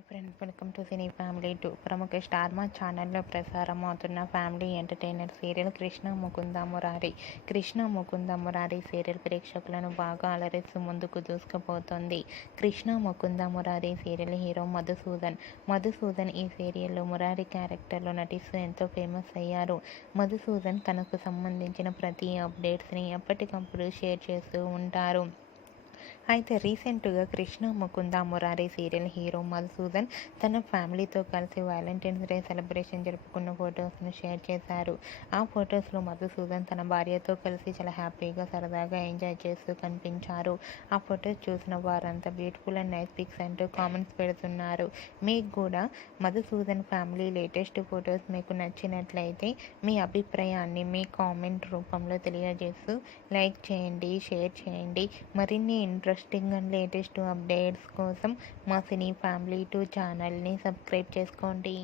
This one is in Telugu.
Hi friends, welcome to cine family 2. ప్రముఖ స్టార్ మా ఛానల్లో ప్రసారం అవుతున్న family entertainer serial Krishna Mukunda Murari. Krishna Mukunda Murari serial ప్రేక్షకులను బాగా అలరిస్తూ ముందుకు దూసుకుపోతుంది. కృష్ణ ముకుంద మురారి సీరియల్ హీరో మధుసూదన్ ఈ సీరియల్లో మురారి క్యారెక్టర్లో నటిస్తూ ఎంతో ఫేమస్ అయ్యారు. మధుసూదన్ తనకు సంబంధించిన ప్రతి అప్డేట్స్ని ఎప్పటికప్పుడు షేర్ చేస్తూ ఉంటారు. అయితే రీసెంట్గా కృష్ణ ముకుంద మురారి సీరియల్ హీరో మధుసూదన్ తన ఫ్యామిలీతో కలిసి వ్యాలంటైన్స్ డే సెలబ్రేషన్ జరుపుకున్న ఫొటోస్ను షేర్ చేశారు. ఆ ఫొటోస్లో మధుసూదన్ తన భార్యతో కలిసి చాలా హ్యాపీగా సరదాగా ఎంజాయ్ చేస్తూ కనిపించారు. ఆ ఫొటోస్ చూసిన వారంతా బ్యూటిఫుల్ అండ్ నైస్ పిక్స్ అంటూ కామెంట్స్ పెడుతున్నారు. మీకు కూడా మధుసూదన్ ఫ్యామిలీ లేటెస్ట్ ఫొటోస్ మీకు నచ్చినట్లయితే మీ అభిప్రాయాన్ని మీ కామెంట్ రూపంలో తెలియజేస్తూ లైక్ చేయండి, షేర్ చేయండి. మరిన్ని ఇంట్రెస్టింగ్ అండ్ లేటెస్ట్ అప్డేట్స్ కోసం మా సినీ ఫ్యామిలీ 2 ఛానల్ని సబ్స్క్రైబ్ చేసుకోండి.